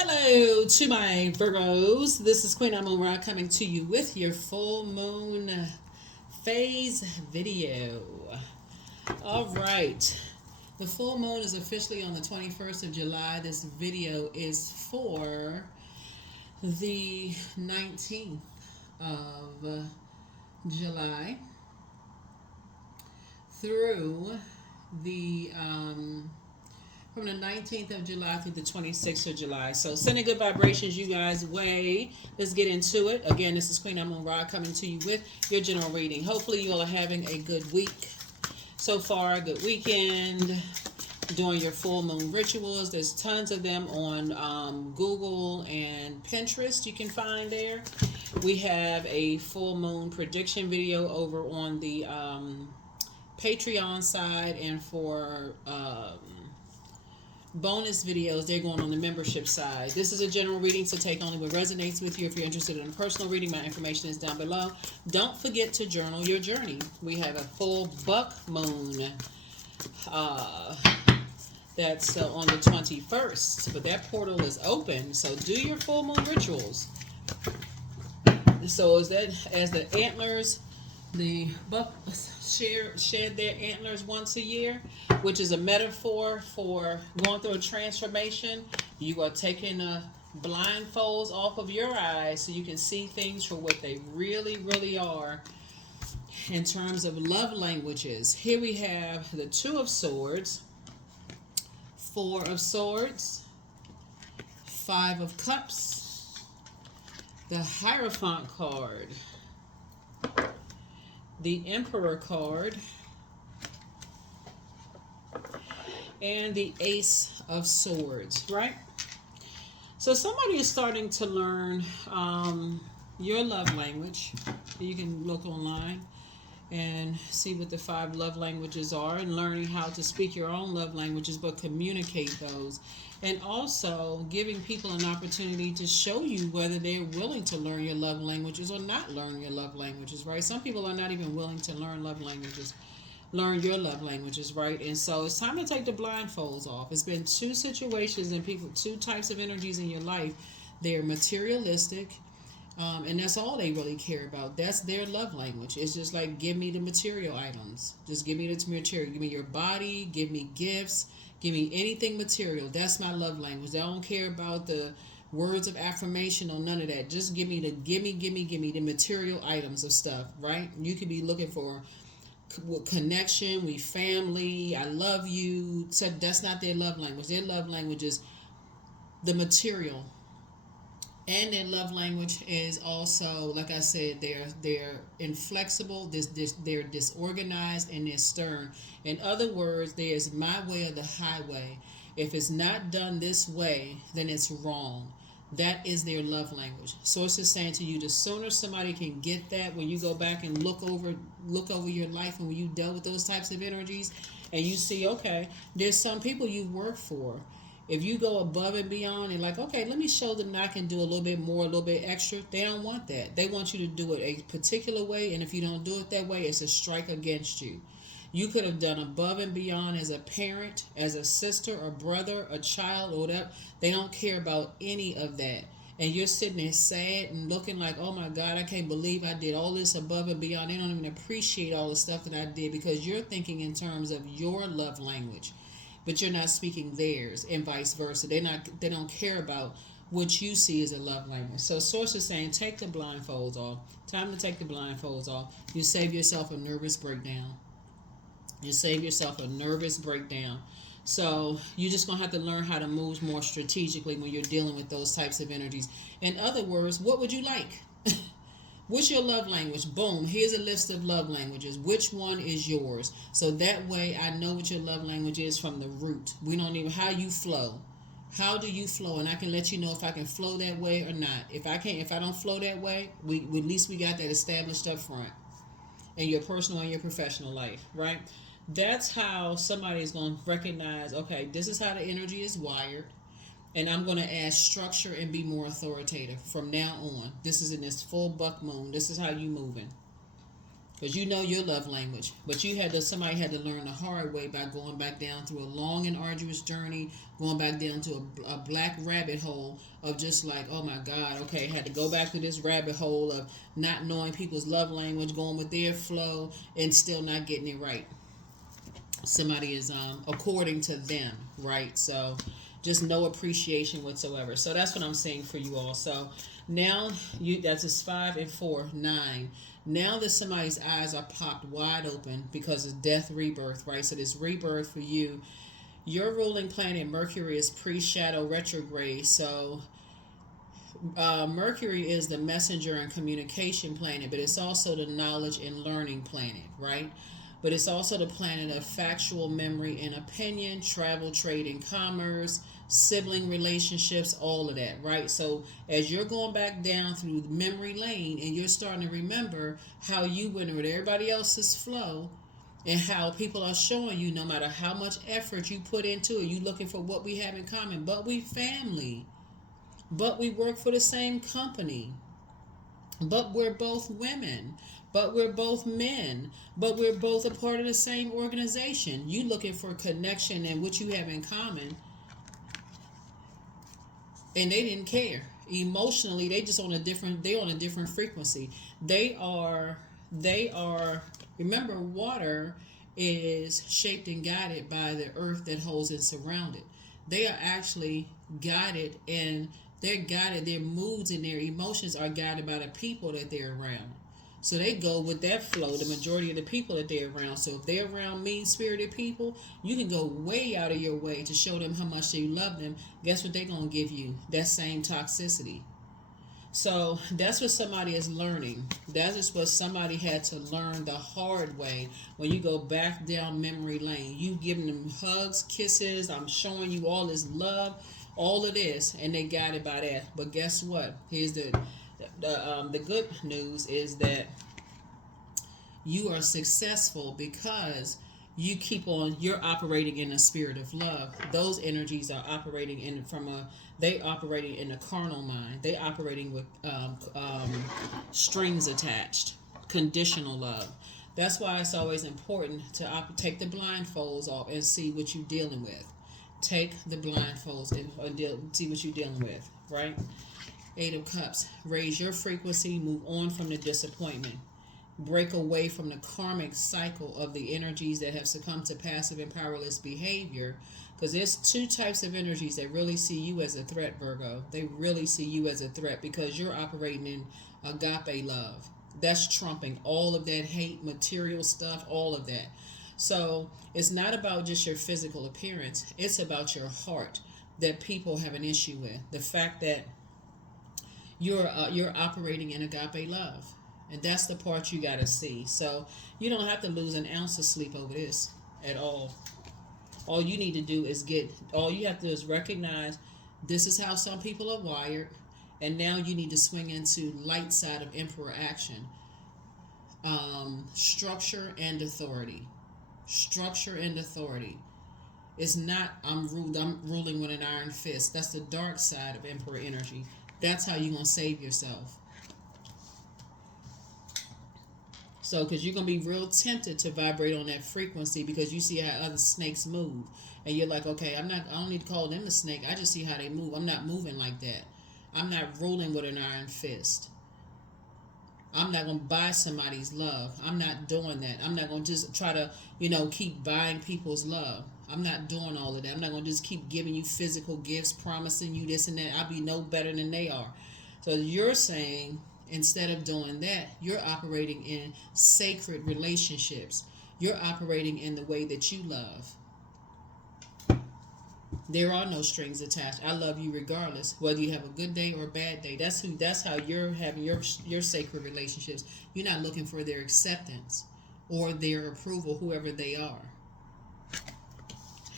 Hello to my Virgos. This is Queen Amun Ra coming to you with your full moon phase video. All right. The full moon is officially on the 21st of July. This video is for the 19th of July through the from the 19th of July through the 26th of July. So sending good vibrations you guys way. Let's get into it. Again, this is Queen Amun Ra coming to you with your general reading. Hopefully you all are having a good week so far, good weekend, doing your full moon rituals. There's tons of them on Google and Pinterest you can find there. We have a full moon prediction video over on the Patreon side, and for bonus videos, they're going on the membership side. This is a general reading, so take only what resonates with you. If you're interested in a personal reading, my information is down below. Don't forget to journal your journey. We have a full buck moon that's on the 21st, but that portal is open, so do your full moon rituals. So as the antlers, the buck shed their antlers once a year, which is a metaphor for going through a transformation. You are taking the blindfolds off of your eyes so you can see things for what they really, really are in terms of love languages. Here we have the Two of Swords, Four of Swords, Five of Cups, the Hierophant card, the Emperor card, and the Ace of Swords, right? So somebody is starting to learn your love language. You can look online and see what the 5 love languages are, and learning how to speak your own love languages but communicate those, and also giving people an opportunity to show you whether they're willing to learn your love languages or not learn your love languages, right? Some people are not even willing to learn your love languages, right? And so it's time to take the blindfolds off. It's been 2 situations and people, 2 types of energies in your life. They're materialistic, and that's all they really care about. That's their love language. It's just like, give me the material items. Just give me the material. Give me your body. Give me gifts. Give me anything material. That's my love language. I don't care about the words of affirmation or none of that. Just give me the material items of stuff, right? You could be looking for connection, we family, I love you. So that's not their love language. Their love language is the material. And their love language is also, like I said, they're inflexible, they're disorganized, and they're stern. In other words, there's my way or the highway. If it's not done this way, then it's wrong. That is their love language. Source is saying to you, the sooner somebody can get that, when you go back and look over your life, and when you dealt with those types of energies, and you see, okay, there's some people you've worked for. If you go above and beyond and like, okay, let me show them that I can do a little bit more, a little bit extra, they don't want that. They want you to do it a particular way, and if you don't do it that way, it's a strike against you. You could have done above and beyond as a parent, as a sister, or brother, a child, or whatever. They don't care about any of that. And you're sitting there sad and looking like, oh my God, I can't believe I did all this above and beyond. They don't even appreciate all the stuff that I did, because you're thinking in terms of your love language, but you're not speaking theirs, and vice versa. They don't care about what you see as a love language. So Source is saying, take the blindfolds off. Time to take the blindfolds off. You save yourself a nervous breakdown. So you're just going to have to learn how to move more strategically when you're dealing with those types of energies. In other words, what would you like? What's your love language? Boom, here's a list of love languages. Which one is yours? So that way I know what your love language is from the root. We don't even, how you flow. How do you flow? And I can let you know if I can flow that way or not. If I don't flow that way, at least we got that established up front in your personal and your professional life, right? That's how somebody is going to recognize, okay, this is how the energy is wired, and I'm going to add structure and be more authoritative from now on. This is in this full buck moon. This is how you moving. because you know your love language, but somebody had to learn the hard way by going back down through a long and arduous journey, going back down to a black rabbit hole of just like, oh my God, okay, had to go back to this rabbit hole of not knowing people's love language, going with their flow, and still not getting it right. Somebody is according to them, right? So just no appreciation whatsoever. So that's what I'm saying for you all. So now that's just 5 and 4, 9. Now that somebody's eyes are popped wide open because of death, rebirth, right? So this rebirth for you, your ruling planet Mercury is pre-shadow retrograde. So Mercury is the messenger and communication planet, but it's also the knowledge and learning planet, right? But it's also the planet of factual memory and opinion, travel, trade, and commerce, sibling relationships, all of that, right? So as you're going back down through the memory lane and you're starting to remember how you went with everybody else's flow and how people are showing you no matter how much effort you put into it, you looking for what we have in common, but we family, but we work for the same company, but we're both women, but we're both men, but we're both a part of the same organization. You looking for connection and what you have in common, and they didn't care. Emotionally, they're on a different frequency. They are remember, water is shaped and guided by the earth that holds it surrounded. They are actually guided, and their moods and their emotions are guided by the people that they're around. So they go with that flow, the majority of the people that they're around. So if they're around mean-spirited people, you can go way out of your way to show them how much you love them. Guess what they're going to give you? That same toxicity. So that's what somebody is learning. That is what somebody had to learn the hard way. When you go back down memory lane, you giving them hugs, kisses, I'm showing you all this love, all of this, and they got it by that. But guess what? Here's the good news is that you are successful because you're operating in a spirit of love. Those energies are operating they operating in a carnal mind. They operating with strings attached, conditional love. That's why it's always important to take the blindfolds off and see what you're dealing with. Take the blindfolds and see what you're dealing with, right? 8 of Cups. Raise your frequency. Move on from the disappointment. Break away from the karmic cycle of the energies that have succumbed to passive and powerless behavior. Because there's 2 types of energies that really see you as a threat, Virgo. They really see you as a threat because you're operating in agape love. That's trumping all of that hate, material stuff, all of that. So it's not about just your physical appearance. It's about your heart that people have an issue with. The fact that you're operating in agape love, and that's the part you got to see. So you don't have to lose an ounce of sleep over this at all. All you need to do is all you have to do is recognize this is how some people are wired, and now you need to swing into light side of Emperor action. Structure and authority. Structure and authority. It's not I'm ruling with an iron fist. That's the dark side of Emperor energy. That's how you're going to save yourself. So, because you're going to be real tempted to vibrate on that frequency because you see how other snakes move. And you're like, okay, I don't need to call them a snake. I just see how they move. I'm not moving like that. I'm not ruling with an iron fist. I'm not going to buy somebody's love. I'm not doing that. I'm not going to just try to, keep buying people's love. I'm not doing all of that. I'm not going to just keep giving you physical gifts, promising you this and that. I'll be no better than they are. So you're saying, instead of doing that, you're operating in sacred relationships. You're operating in the way that you love. There are no strings attached. I love you regardless, whether you have a good day or a bad day. That's how you're having your sacred relationships. You're not looking for their acceptance or their approval, whoever they are.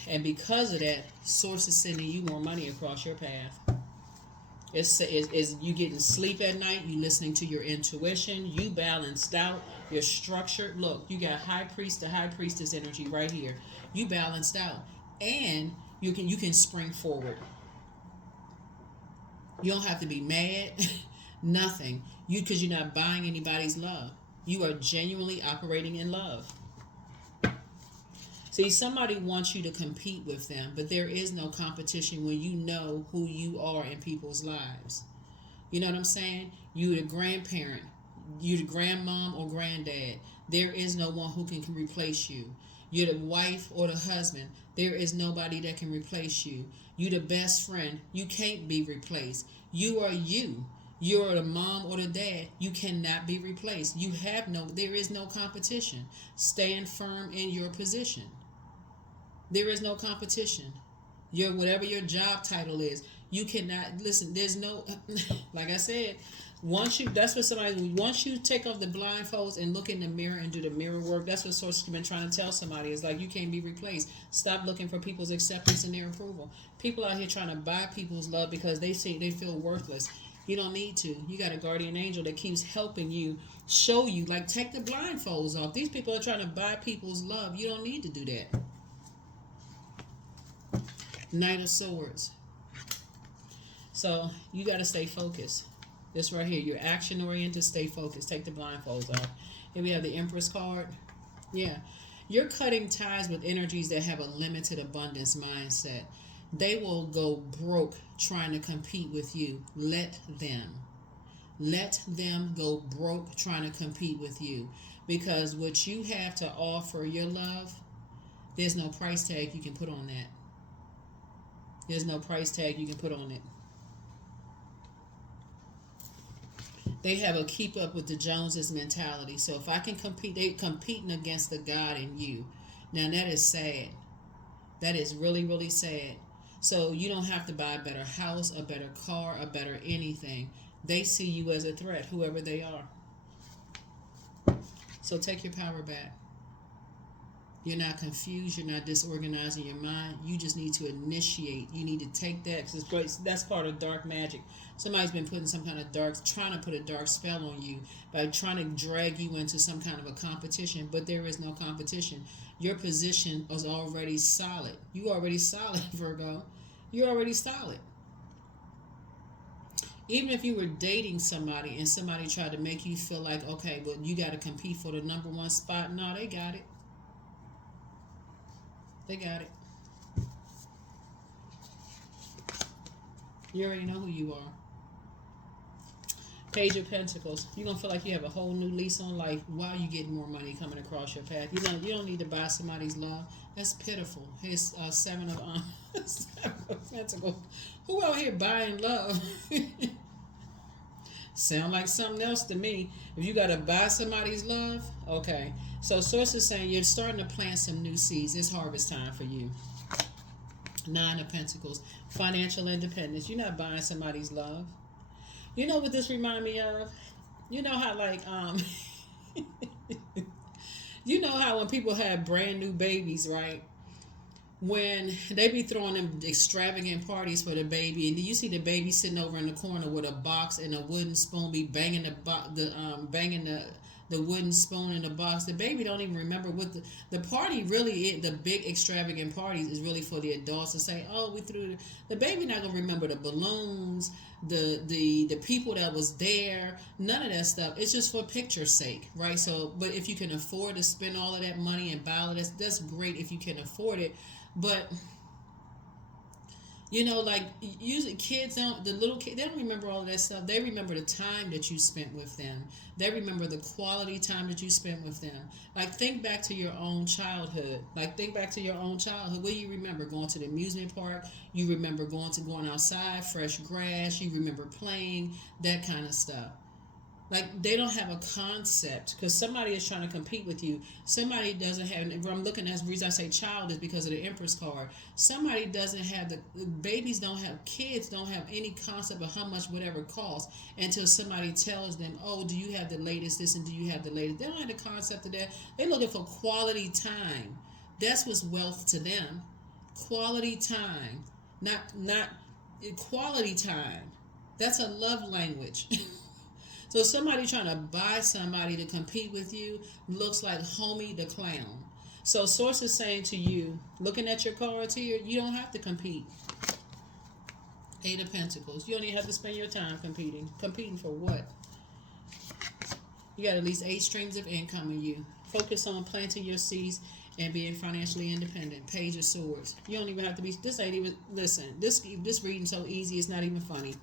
And because of that, Source is sending you more money across your path. Is you getting sleep at night, you listening to your intuition, you balanced out, you're structured. Look, you got high priest to high priestess energy right here. You balanced out. And you can spring forward. You don't have to be mad, nothing. Because you're not buying anybody's love. You are genuinely operating in love. See, somebody wants you to compete with them, but there is no competition when you know who you are in people's lives. You know what I'm saying? You the grandparent, you the grandmom or granddad. There is no one who can replace you. You're the wife or the husband. There is nobody that can replace you. You the best friend. You can't be replaced. You are you. You're the mom or the dad. You cannot be replaced. There is no competition. Stand firm in your position. There is no competition. Whatever your job title is, you cannot listen. There's no, like I said, once you take off the blindfolds and look in the mirror and do the mirror work, that's what sources have been trying to tell somebody. It's like you can't be replaced. Stop looking for people's acceptance and their approval. People out here trying to buy people's love because they feel worthless. You don't need to. You got a guardian angel that keeps helping you, show you, like, take the blindfolds off. These people are trying to buy people's love. You don't need to do that. Knight of Swords. So you got to stay focused. This right here, you're action oriented. Stay focused. Take the blindfolds off. Here we have the Empress card. Yeah, you're cutting ties with energies that have a limited abundance mindset. They will go broke trying to compete with you. Let them go broke trying to compete with you, because what you have to offer, your love, there's no price tag you can put on that. There's no price tag you can put on it. They have a keep up with the Joneses mentality. So if I can compete, they're competing against the God in you. Now that is sad. That is really, really sad. So you don't have to buy a better house, a better car, a better anything. They see you as a threat, whoever they are. So take your power back. You're not confused. You're not disorganized in your mind. You just need to initiate. You need to take that, because that's part of dark magic. Somebody's been putting some kind of trying to put a dark spell on you by trying to drag you into some kind of a competition, but there is no competition. Your position is already solid. You already solid, Virgo. You're already solid. Even if you were dating somebody and somebody tried to make you feel like, okay, but you got to compete for the number one spot. No, they got it. They got it. You already know who you are. Page of Pentacles. You're going to feel like you have a whole new lease on life while you get more money coming across your path. You don't need to buy somebody's love. That's pitiful. Here's Seven of Pentacles. Who out here buying love? Sound like something else to me. If you got to buy somebody's love, okay. So source is saying you're starting to plant some new seeds. It's harvest time for you. Nine of Pentacles. Financial independence. You're not buying somebody's love. You know what this remind me of? You know how you know how when people have brand new babies, right? When they be throwing them extravagant parties for the baby, and you see the baby sitting over in the corner with a box and a wooden spoon, be banging the wooden spoon in the box. The baby don't even remember what the party really is. The big extravagant parties is really for the adults to say, oh, we threw the baby not gonna remember the balloons, the people that was there, none of that stuff. It's just for picture's sake, right? So, but if you can afford to spend all of that money and buy all of that, that's great if you can afford it. But you know, like usually the little kids, they don't remember all of that stuff. They remember the time that you spent with them. They remember the quality time that you spent with them. Like think back to your own childhood. What do you remember? Going to the amusement park. You remember going outside, fresh grass. You remember playing, that kind of stuff. Like they don't have a concept because somebody is trying to compete with you. Somebody doesn't have, and I'm looking at the reason I say child is because of the Empress card. Somebody doesn't have kids don't have any concept of how much whatever costs until somebody tells them, oh, do you have the latest this and do you have the latest? They don't have the concept of that. They're looking for quality time. That's what's wealth to them. Quality time. Not quality time. That's a love language. So somebody trying to buy somebody to compete with you looks like Homie the Clown. So source is saying to you, looking at your cards here, you don't have to compete. Eight of Pentacles. You don't even have to spend your time competing. Competing for what? You got at least 8 streams of income in you. Focus on planting your seeds and being financially independent. Page of Swords. You don't even have to be. This ain't even. Listen. This reading so easy. It's not even funny.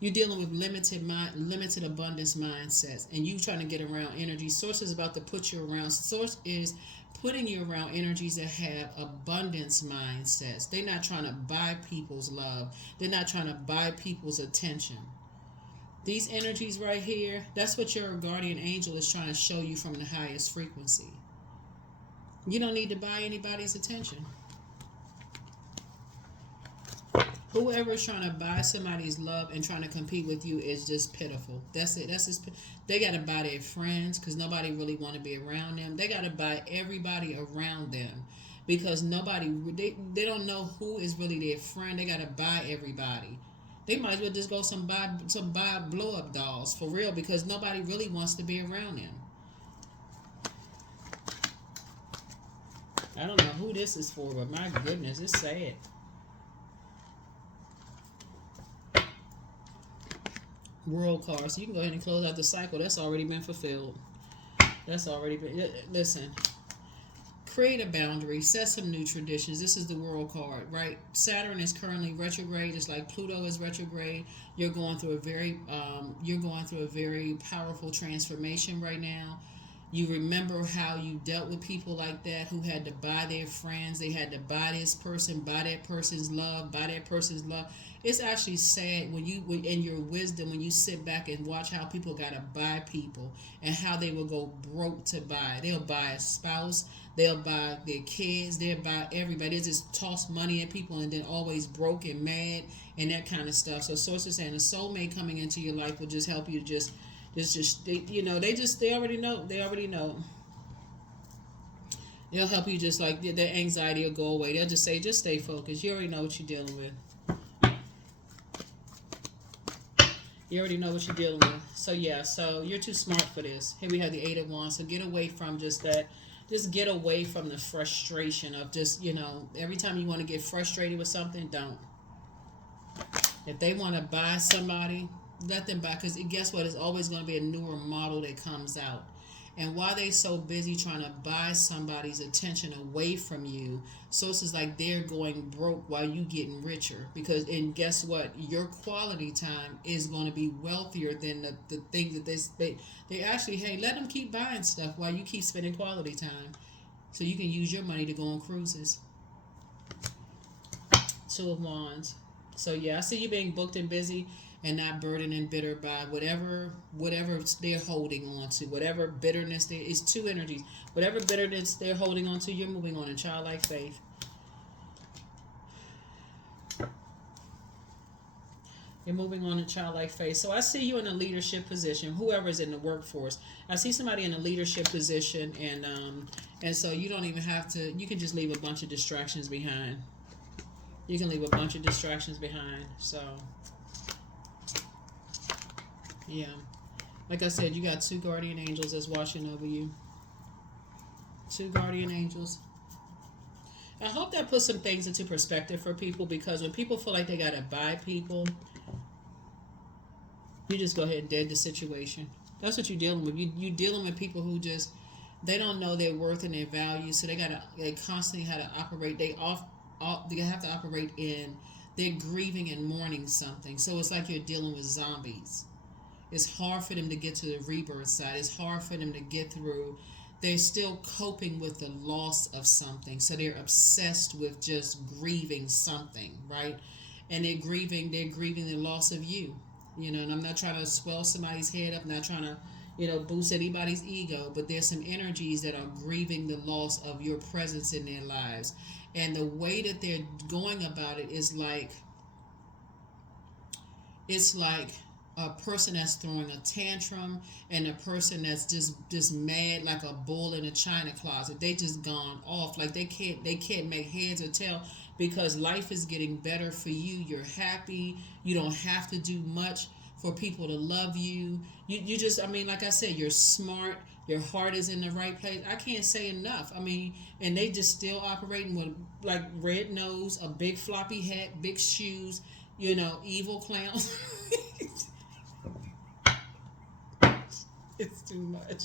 You're dealing with limited abundance mindsets, and you trying to get around energy. Source is about to put you around. Source is putting you around energies that have abundance mindsets. They're not trying to buy people's love. They're not trying to buy people's attention. These energies right here, that's what your guardian angel is trying to show you from the highest frequency. You don't need to buy anybody's attention. Whoever is trying to buy somebody's love and trying to compete with you is just pitiful. That's it. They got to buy their friends because nobody really want to be around them. They got to buy everybody around them because they don't know who is really their friend. They got to buy everybody. They might as well just go buy blow up dolls for real because nobody really wants to be around them. I don't know who this is for, but my goodness, it's sad. World card. So you can go ahead and close out the cycle. That's already been fulfilled. That's already been. Listen. Create a boundary. Set some new traditions. This is the World card, right? Saturn is currently retrograde. It's like Pluto is retrograde. You're going through a very powerful transformation right now. You remember how you dealt with people like that who had to buy their friends. They had to buy this person, buy that person's love, buy that person's love. It's actually sad when in your wisdom, when you sit back and watch how people got to buy people and how they will go broke to buy. They'll buy a spouse. They'll buy their kids. They'll buy everybody. They just toss money at people and then always broke and mad and that kind of stuff. So Source is saying a soulmate coming into your life will just help you they already know. They'll help you just like their anxiety will go away. They'll just say, just stay focused. You already know what you're dealing with. You already know what you're dealing with. So yeah, so you're too smart for this. Here we have the 8 of Wands. So get away from just that. Just get away from the frustration of just, every time you want to get frustrated with something, don't. If they want to buy somebody, let them buy, because guess what? It's always going to be a newer model that comes out. And while they so busy trying to buy somebody's attention away from you, so it's like they're going broke while you getting richer. And guess what? Your quality time is going to be wealthier than the things that they actually, hey, let them keep buying stuff while you keep spending quality time. So you can use your money to go on cruises. 2 of Wands. So yeah, I see you being booked and busy and not burdened and bitter by whatever they're holding on to, whatever bitterness there is. 2 energies. Whatever bitterness they're holding on to, you're moving on in childlike faith. You're moving on in childlike faith. So I see you in a leadership position, whoever's in the workforce. I see somebody in a leadership position, and so you don't even have to, you can just leave a bunch of distractions behind. You can leave a bunch of distractions behind. So yeah, like I said, you got 2 guardian angels that's watching over you. 2 guardian angels. I hope that puts some things into perspective for people, because when people feel like they gotta buy people, you just go ahead and dead the situation. That's what you're dealing with. You're dealing with people who just, they don't know their worth and their value, so they constantly have to operate. They have to operate in, they're grieving and mourning something. So it's like you're dealing with zombies. It's hard for them to get to the rebirth side. It's hard for them to get through. They're still coping with the loss of something. So they're obsessed with just grieving something, right? And they're grieving the loss of you. And I'm not trying to swell somebody's head up, not trying to, boost anybody's ego, but there's some energies that are grieving the loss of your presence in their lives. And the way that they're going about it is like, it's like a person that's throwing a tantrum and a person that's just mad like a bull in a china closet. They just gone off. Like they can't make heads or tail, because life is getting better for you. You're happy. You don't have to do much for people to love you. You just, like I said, you're smart. Your heart is in the right place. I can't say enough. And they just still operating with like red nose, a big floppy hat, big shoes, evil clowns. It's too much.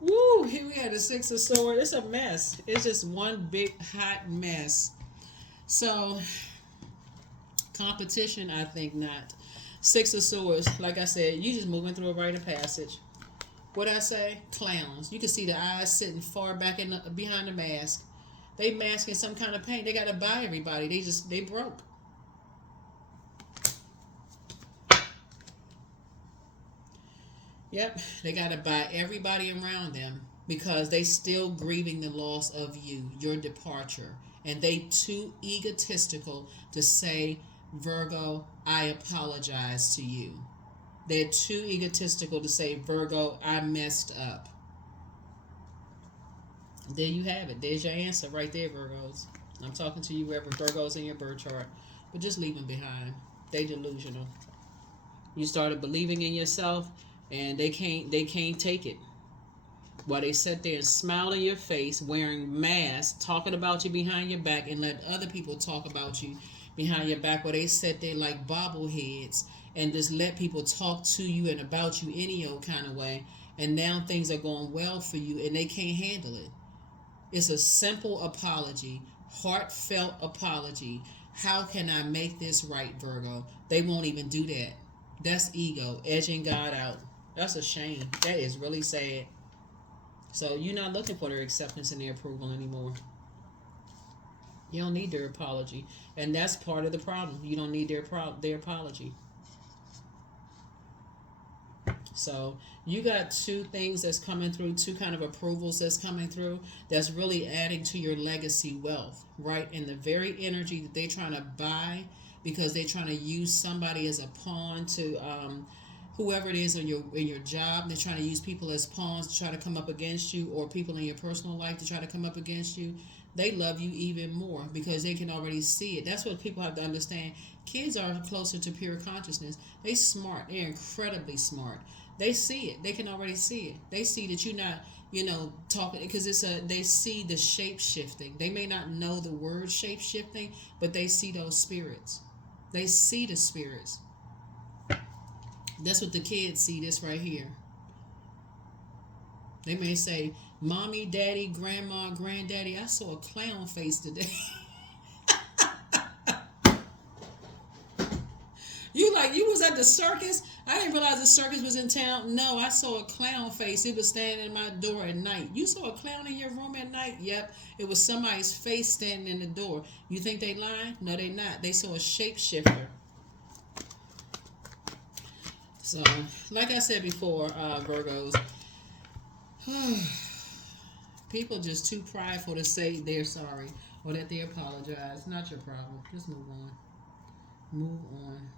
Woo! Here we have the Six of Swords. It's a mess. It's just one big hot mess. So, competition, I think not. Six of Swords, like I said, you just moving through a rite of passage. What I say? Clowns. You can see the eyes sitting far back behind the mask. They masking some kind of pain. They got to buy everybody. They broke. Yep, they got to buy everybody around them because they still grieving the loss of you, your departure. And they too egotistical to say, Virgo, I apologize to you. They're too egotistical to say, Virgo, I messed up. There you have it. There's your answer right there, Virgos. I'm talking to you, wherever Virgos in your birth chart. But just leave them behind. They delusional. You started believing in yourself, and they can't take it. While they sit there and smile in your face, wearing masks, talking about you behind your back, and let other people talk about you behind your back, while they sit there like bobbleheads and just let people talk to you and about you any old kind of way. And now things are going well for you, and they can't handle it. It's a simple apology, heartfelt apology. How can I make this right, Virgo? They won't even do that. That's ego, edging God out. That's a shame. That is really sad. So you're not looking for their acceptance and their approval anymore. You don't need their apology. And that's part of the problem. You don't need their apology. So you got two things that's coming through, two kind of approvals that's coming through that's really adding to your legacy wealth, right? And the very energy that they're trying to buy because they're trying to use somebody as a pawn to whoever it is in your job. They're trying to use people as pawns to try to come up against you, or people in your personal life to try to come up against you. They love you even more because they can already see it. That's what people have to understand. Kids are closer to pure consciousness. They're smart. They're incredibly smart. They see it. They can already see it. They see that you're not, talking, because they see the shape shifting. They may not know the word shape shifting, but they see those spirits. They see the spirits. That's what the kids see, this right here. They may say, Mommy, Daddy, Grandma, Granddaddy, I saw a clown face today. You was at the circus? I didn't realize the circus was in town. No, I saw a clown face. It was standing in my door at night. You saw a clown in your room at night? Yep. It was somebody's face standing in the door. You think they lying? No, they not. They saw a shapeshifter. So, like I said before, Virgos, people just too prideful to say they're sorry or that they apologize. Not your problem. Just move on. Move on.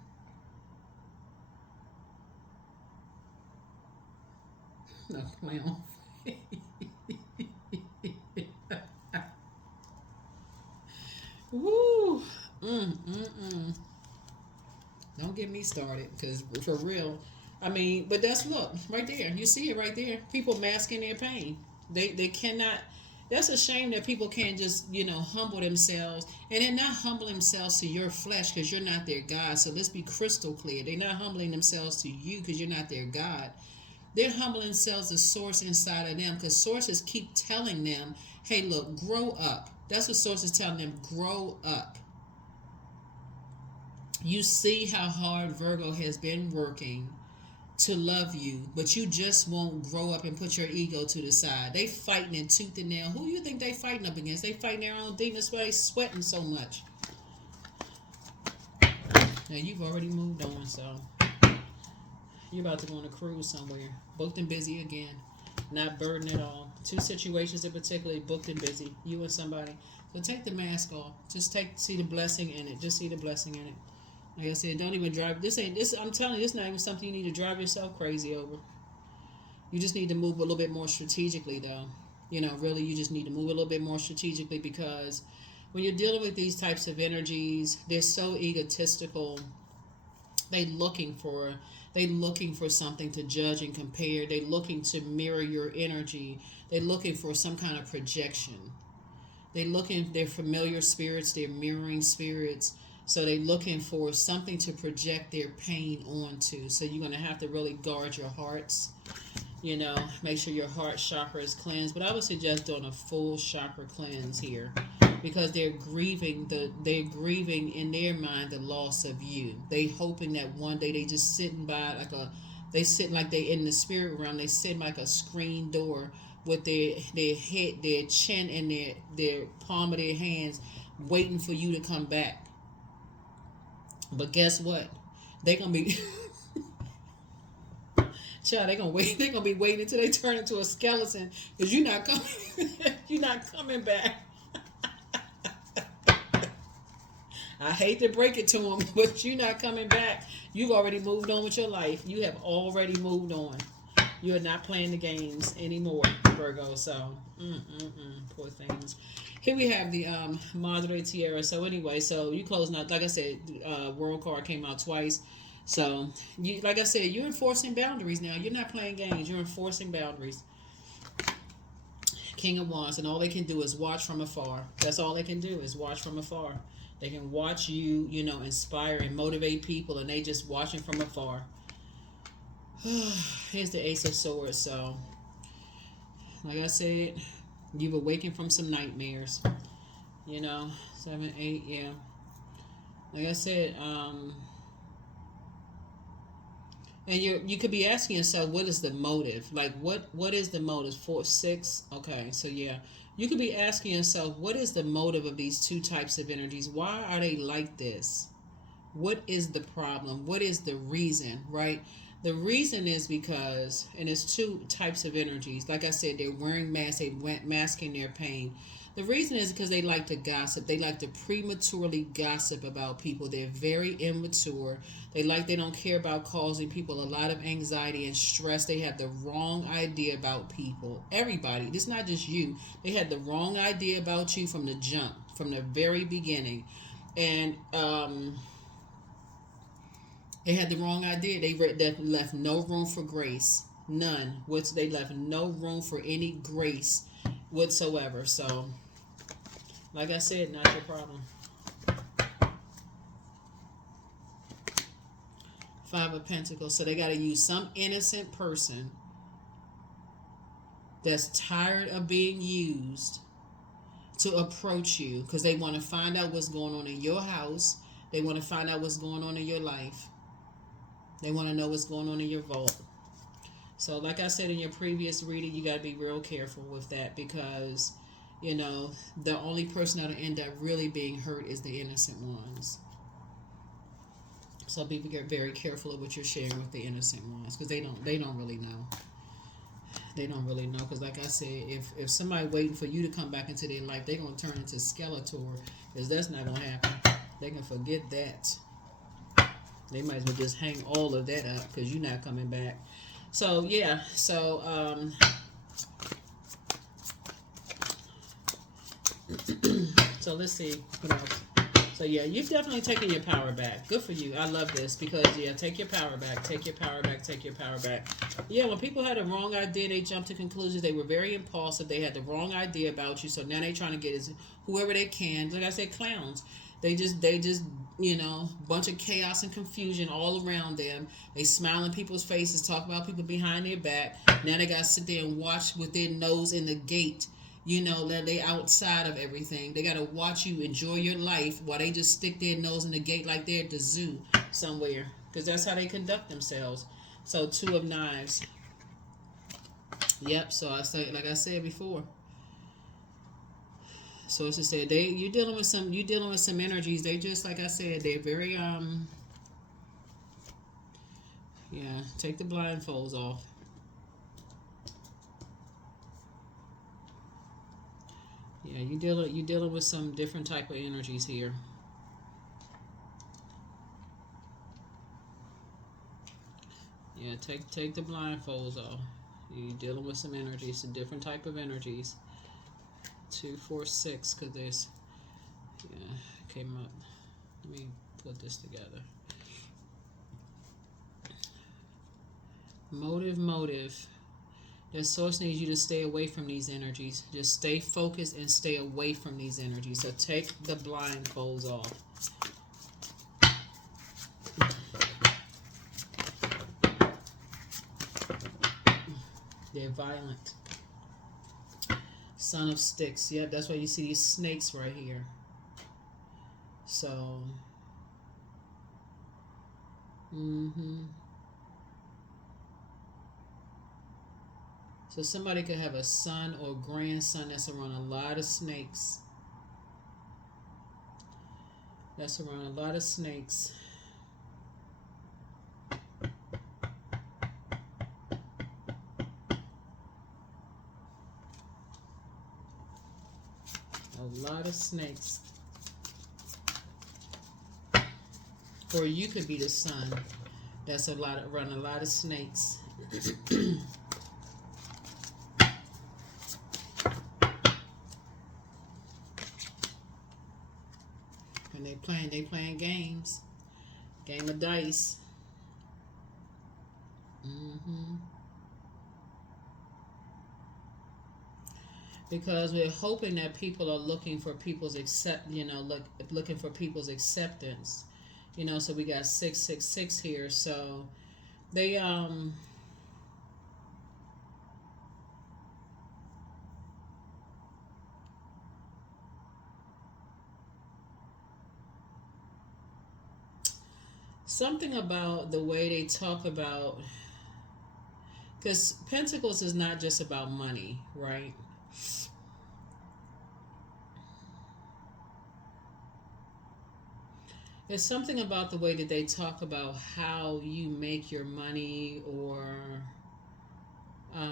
No clown. Woo. Don't get me started, because for real, I mean, but look, right there. You see it right there. People masking their pain. They cannot. That's a shame that people can't just, humble themselves. And they're not humbling themselves to your flesh because you're not their God. So let's be crystal clear. They're not humbling themselves to you because you're not their God. They're humbling themselves to source inside of them, because sources keep telling them, hey, look, grow up. That's what source is telling them, grow up. You see how hard Virgo has been working to love you, but you just won't grow up and put your ego to the side. They fighting in tooth and nail. Who you think they fighting up against? They fighting their own demons. Why they sweating so much? Now you've already moved on, so you're about to go on a cruise somewhere. Booked and busy again. Not burdened at all. Two situations in particular, booked and busy. You and somebody. So take the mask off. Just see the blessing in it. Just see the blessing in it. Like I said, don't even drive. I'm telling you, this is not even something you need to drive yourself crazy over. You just need to move a little bit more strategically, though. Really, you just need to move a little bit more strategically, because when you're dealing with these types of energies, they're so egotistical. They're looking for something to judge and compare. They're looking to mirror your energy. They're looking for some kind of projection. They're familiar spirits. They're mirroring spirits. So they're looking for something to project their pain onto. So you're going to have to really guard your hearts. You know, make sure your heart chakra is cleansed. But I would suggest doing a full chakra cleanse here, because they're grieving in their mind the loss of you. They hoping that one day they just sitting by they sitting like they in the spirit realm. They sitting like a screen door with their head, their chin, and their palm of their hands, waiting for you to come back. But guess what? They gonna be child, they gonna wait. They gonna be waiting until they turn into a skeleton, because you're not coming. You're not coming back. I hate to break it to them, but you're not coming back. You've already moved on with your life. You have already moved on. You're not playing the games anymore, Virgo. So, poor things. Here we have the Madre Tierra. So anyway, so you closing out. Like I said, World card came out twice. So, you, like I said, you're enforcing boundaries now. You're not playing games. You're enforcing boundaries. King of Wands, and all they can do is watch from afar. That's all they can do is watch from afar. They can watch you, you know, inspire and motivate people, and they just watching from afar. Here's the Ace of Swords. So, like I said, you've awakened from some nightmares. You know, 7, 8, yeah. Like I said, and you could be asking yourself, what is the motive? Like, what is the motive? 4, 6. Okay, so yeah, you could be asking yourself, what is the motive of these two types of energies? Why are they like this? What is the problem? What is the reason? Right? The reason is because, and it's two types of energies. Like I said, they're wearing masks. They went masking their pain. The reason is because they like to gossip. They like to prematurely gossip about people. They're very immature. They don't care about causing people a lot of anxiety and stress. They have the wrong idea about people. Everybody. It's not just you. They had the wrong idea about you from the jump, from the very beginning. And they had the wrong idea. They left no room for grace. None. They left no room for any grace whatsoever. So, like I said, not your problem. 5 of Pentacles. So they got to use some innocent person that's tired of being used to approach you, because they want to find out what's going on in your house. They want to find out what's going on in your life. They want to know what's going on in your vault. So like I said in your previous reading, you got to be real careful with that, because, you know, the only person that'll end up really being hurt is the innocent ones. So be very careful of what you're sharing with the innocent ones, because they don't really know. They don't really know, because like I said, if somebody waiting for you to come back into their life, they're going to turn into Skeletor, because that's not going to happen. They can forget that. They might as well just hang all of that up, because you're not coming back. So, yeah. So, so let's see what else. So, yeah, you've definitely taken your power back. Good for you. I love this, because, yeah, take your power back. Take your power back. Take your power back. Yeah, when people had a wrong idea, they jumped to conclusions. They were very impulsive. They had the wrong idea about you. So now they're trying to get whoever they can. Like I said, clowns. They just, you know, bunch of chaos and confusion all around them. They smile in people's faces, talk about people behind their back. Now they got to sit there and watch with their nose in the gate. You know, that they outside of everything. They got to watch you enjoy your life while they just stick their nose in the gate like they're at the zoo somewhere. Because that's how they conduct themselves. So 2 of Knives. Yep, so like I said before. So it's just said you're dealing with some energies. They just, like I said, they're very yeah, take the blindfolds off. Yeah, you dealing with some different type of energies here. Yeah, take the blindfolds off. You're dealing with some energies, some different type of energies. 2, 4, 6, because there's, yeah, came up. Let me put this together. Motive. The source needs you to stay away from these energies. Just stay focused and stay away from these energies. So take the blindfolds off. They're violent. Son of Sticks. Yep, that's why you see these snakes right here. So, so somebody could have a son or grandson that's around a lot of snakes. That's around a lot of snakes. A lot of snakes. Or you could be the son that's around a lot of snakes. And they playing games. Game of dice. Because we're hoping that people are looking for people's looking for people's acceptance. So we got 666 here. So they something about the way they talk about, because Pentacles is not just about money, right? There's something about the way that they talk about how you make your money, or hold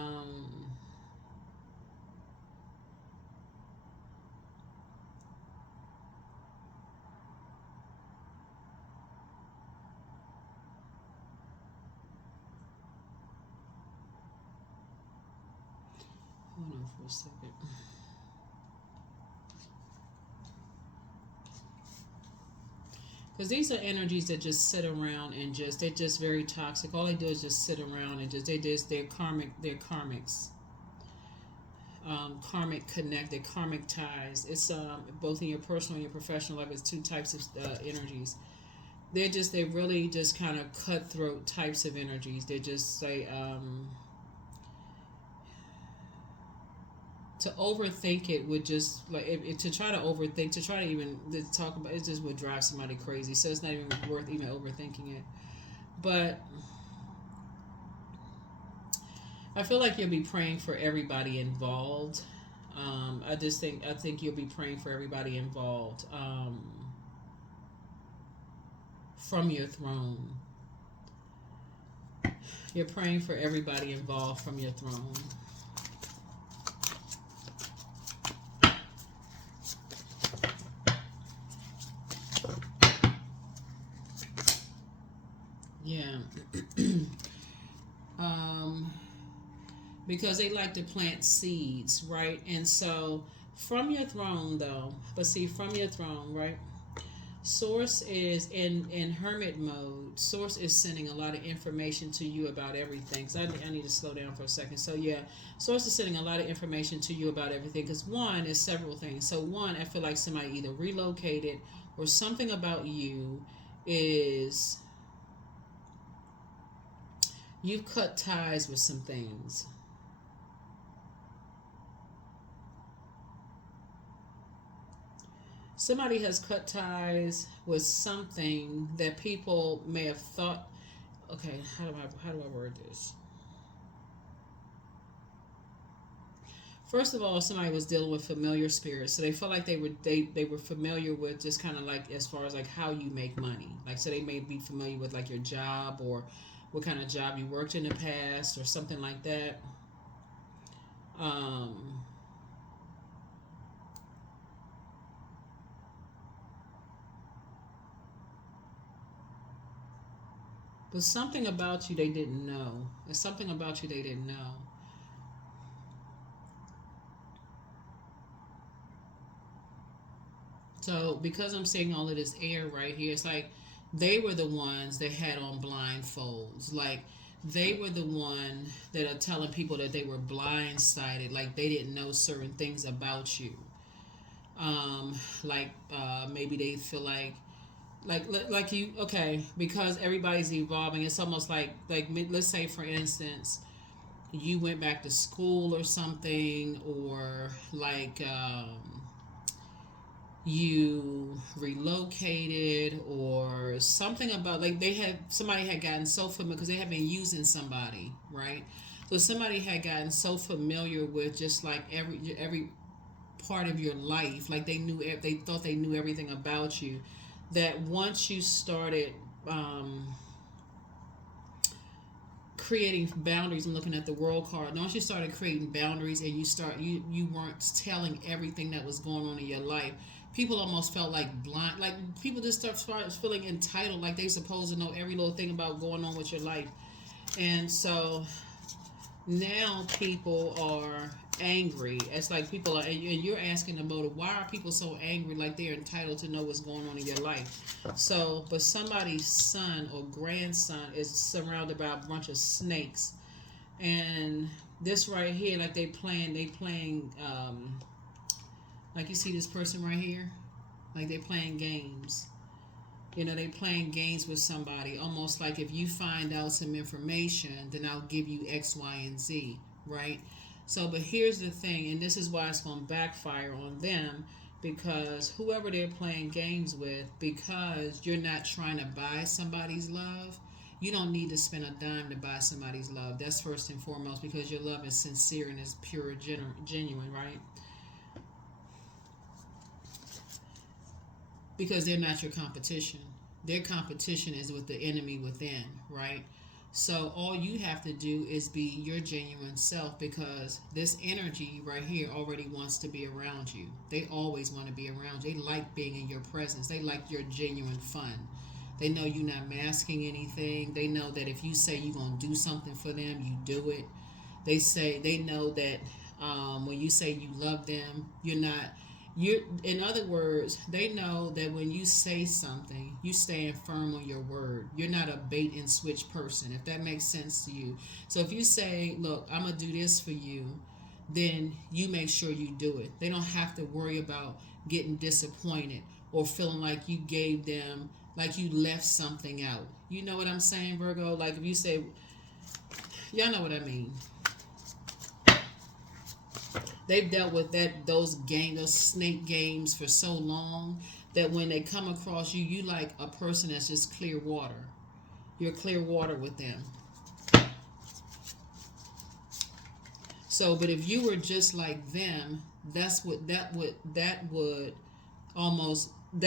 on for a second. Because these are energies that just sit around and they're just very toxic. All they do is just sit around and they're karmics. Karmic connected, karmic ties. It's both in your personal and your professional life. It's two types of energies. They're really just kind of cutthroat types of energies. They're just to overthink it would just to try to overthink, to try to even talk about it, just would drive somebody crazy. So it's not even worth even overthinking it. But I feel like you'll be praying for everybody involved. I think you'll be praying for everybody involved from your throne. You're praying for everybody involved from your throne. Yeah. Because they like to plant seeds, right? And so from your throne, though, but see, from your throne, right? Source is in hermit mode. Source is sending a lot of information to you about everything. So I need to slow down for a second. So yeah, Source is sending a lot of information to you about everything. Because one is several things. So one, I feel like somebody either relocated or something about you is you've cut ties with some things. Somebody has cut ties with something that people may have thought. Okay, how do I word this? First of all, somebody was dealing with familiar spirits, so they felt like they were familiar with just kind of like as far as like how you make money. Like, so they may be familiar with like your job or what kind of job you worked in the past or something like that. But something about you they didn't know. There's something about you they didn't know. So because I'm seeing all of this air right here, it's like they were the ones that had on blindfolds. Like they were the one that are telling people that they were blindsided, like they didn't know certain things about you. Maybe they feel like you, okay, because everybody's evolving. It's almost like let's say for instance, you went back to school or something, or like you relocated or something, about like somebody had gotten so familiar because they had been using somebody, right? So somebody had gotten so familiar with just like every part of your life, like they thought they knew everything about you, that once you started creating boundaries, I'm looking at the world card. Once you started creating boundaries and you weren't telling everything that was going on in your life, people almost felt like blind, like people just started feeling entitled, like they supposed to know every little thing about going on with your life. And so now people are angry. It's like people are, and you're asking the motive. Why are people so angry? Like they're entitled to know what's going on in your life. So, but somebody's son or grandson is surrounded by a bunch of snakes, and this right here, like they playing, like you see this person right here, like they playing games. You know, they playing games with somebody, almost like if you find out some information, then I'll give you X, Y, and Z, right? So, but here's the thing, and this is why it's going to backfire on them, because whoever they're playing games with, because you're not trying to buy somebody's love, you don't need to spend a dime to buy somebody's love. That's first and foremost, because your love is sincere and is pure, genuine, right? Because they're not your competition. Their competition is with the enemy within, right? So all you have to do is be your genuine self, because this energy right here already wants to be around you. They always want to be around you. They like being in your presence. They like your genuine fun. They know you're not masking anything. They know that if you say you're going to do something for them, you do it. They know that when you say you love them, you're not, in other words, they know that when you say something, you stand firm on your word. You're not a bait and switch person, if that makes sense to you. So if you say, look, I'm going to do this for you, then you make sure you do it. They don't have to worry about getting disappointed or feeling like you gave them, like you left something out. You know what I'm saying, Virgo? Like if you say, y'all know what I mean. They've dealt with those snake games for so long that when they come across you, you like a person that's just clear water. You're clear water with them. So, but if you were just like them, that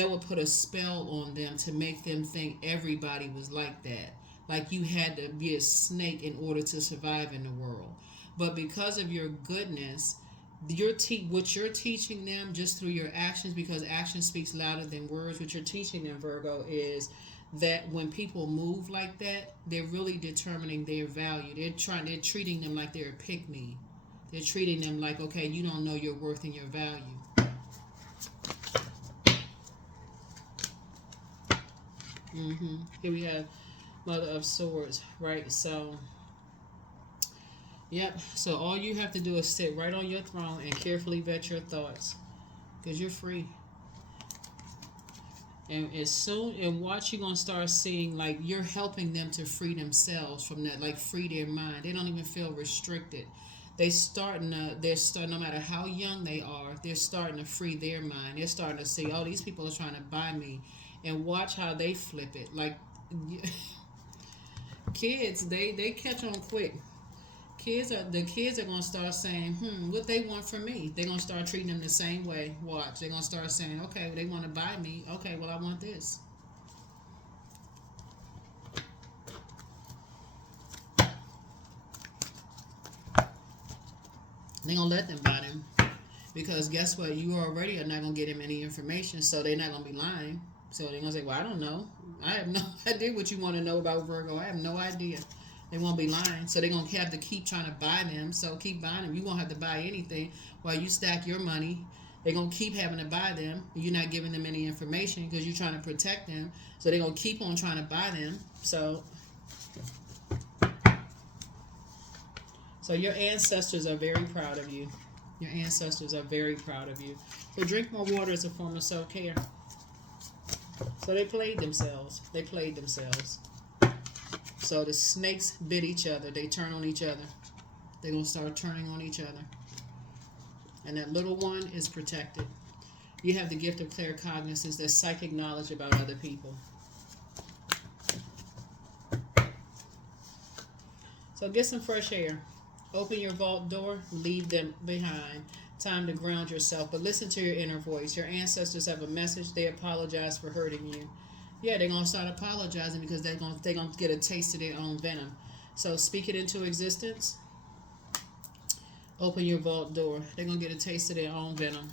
would put a spell on them to make them think everybody was like that. Like you had to be a snake in order to survive in the world. But because of your goodness, what you're teaching them just through your actions, because action speaks louder than words, what you're teaching them, Virgo, is that when people move like that, they're really determining their value. They're treating them like they're a pick-me. They're treating them like, okay, you don't know your worth and your value. Here we have Mother of Swords, right? So, yep. So all you have to do is sit right on your throne and carefully vet your thoughts, because you're free. And watch, you're gonna start seeing like you're helping them to free themselves from that, like free their mind. They don't even feel restricted. No matter how young they are, they're starting to free their mind. They're starting to see, oh, these people are trying to buy me, and watch how they flip it. Like kids, they catch on quick. The kids are gonna start saying, what they want from me. They're gonna start treating them the same way. Watch, they're gonna start saying, okay, they want to buy me. Okay, well, I want this. They're gonna let them buy them, because guess what? You already are not gonna get them any information, so they're not gonna be lying. So they're gonna say, well, I don't know. I have no idea what you want to know about Virgo. I have no idea. They won't be lying. So they're going to have to keep trying to buy them. So keep buying them. You won't have to buy anything while you stack your money. They're going to keep having to buy them. You're not giving them any information because you're trying to protect them. So they're going to keep on trying to buy them. So your ancestors are very proud of you. Your ancestors are very proud of you. So drink more water as a form of self-care. So they played themselves. So the snakes bit each other. They turn on each other. They're going to start turning on each other. And that little one is protected. You have the gift of claircognizance, that's psychic knowledge about other people. So get some fresh air. Open your vault door, leave them behind. Time to ground yourself, but listen to your inner voice. Your ancestors have a message. They apologize for hurting you. Yeah, they're going to start apologizing because they're going to get a taste of their own venom. So speak it into existence. Open your vault door. They're going to get a taste of their own venom.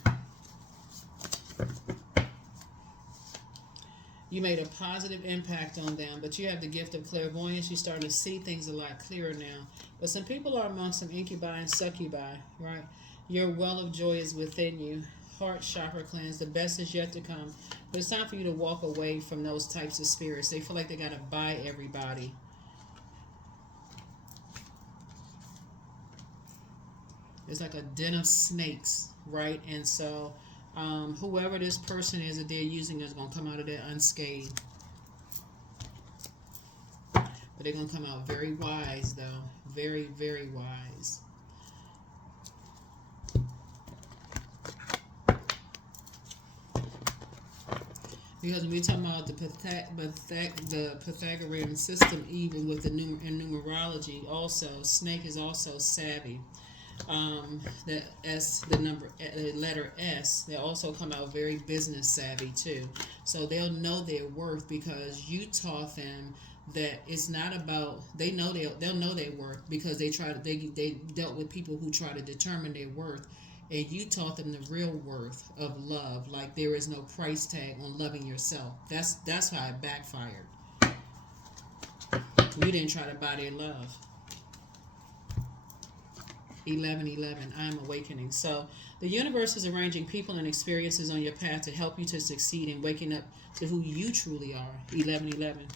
You made a positive impact on them, but you have the gift of clairvoyance. You're starting to see things a lot clearer now. But some people are among some incubi and succubi, right? Your well of joy is within you. Heart chakra cleanse. The best is yet to come. But it's time for you to walk away from those types of spirits. They feel like they got to buy everybody. It's like a den of snakes, right? And so whoever this person is that they're using is going to come out of there unscathed. But they're going to come out very wise, though. Very, very wise. Because when we're talking about the Pythagorean system, even with the numerology, also, snake is also savvy. The letter S, they also come out very business savvy too. So they'll know their worth because you taught them that it's not about, they'll know their worth because they dealt with people who try to determine their worth, and you taught them the real worth of love. Like there is no price tag on loving yourself. That's how it backfired. You didn't try to buy their love. 11:11, I am awakening. So the universe is arranging people and experiences on your path to help you to succeed in waking up to who you truly are. 11:11.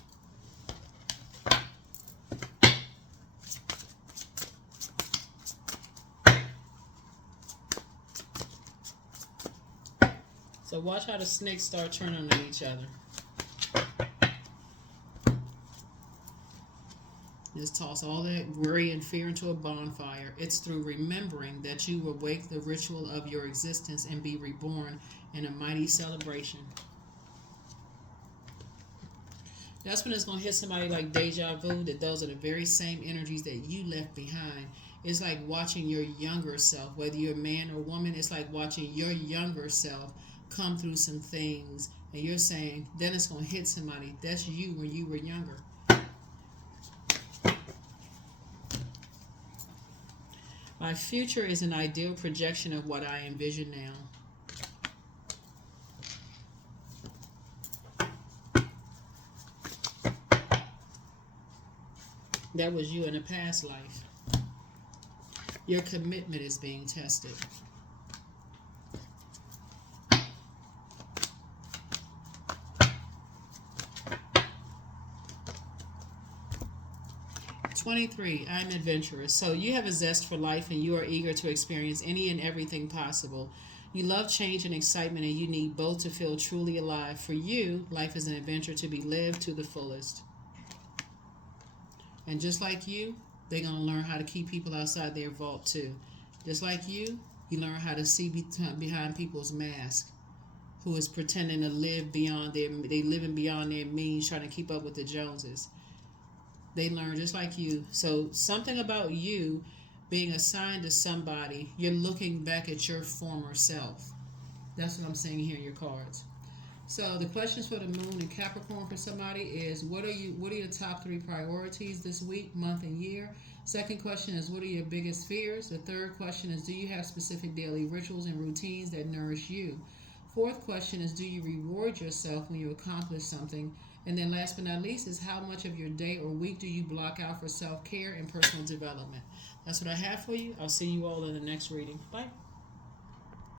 So watch how the snakes start turning on each other. Just toss all that worry and fear into a bonfire. It's through remembering that you will wake the ritual of your existence and be reborn in a mighty celebration. That's when it's going to hit somebody like deja vu, that those are the very same energies that you left behind. It's like watching your younger self, whether you're a man or woman, it's like watching your younger self come through some things. And you're saying, then it's going to hit somebody. That's you when you were younger. My future is an ideal projection of what I envision now. That was you in a past life. Your commitment is being tested. "23. I'm adventurous." So you have a zest for life and you are eager to experience any and everything possible. You love change and excitement, and you need both to feel truly alive. For you, life is an adventure to be lived to the fullest. And just like you, they're going to learn how to keep people outside their vault too. Just like you learn how to see behind people's mask, who is pretending to live beyond they living beyond their means, trying to keep up with the Joneses. They learn just like you. So something about you being assigned to somebody, you're looking back at your former self. That's what I'm saying here in your cards. So the questions for the moon and Capricorn for somebody is, what are your top 3 priorities this week, month, and year? Second question is, what are your biggest fears? The third question is, do you have specific daily rituals and routines that nourish you? Fourth question is, do you reward yourself when you accomplish something? And then last but not least is, how much of your day or week do you block out for self-care and personal development? That's what I have for you. I'll see you all in the next reading. Bye.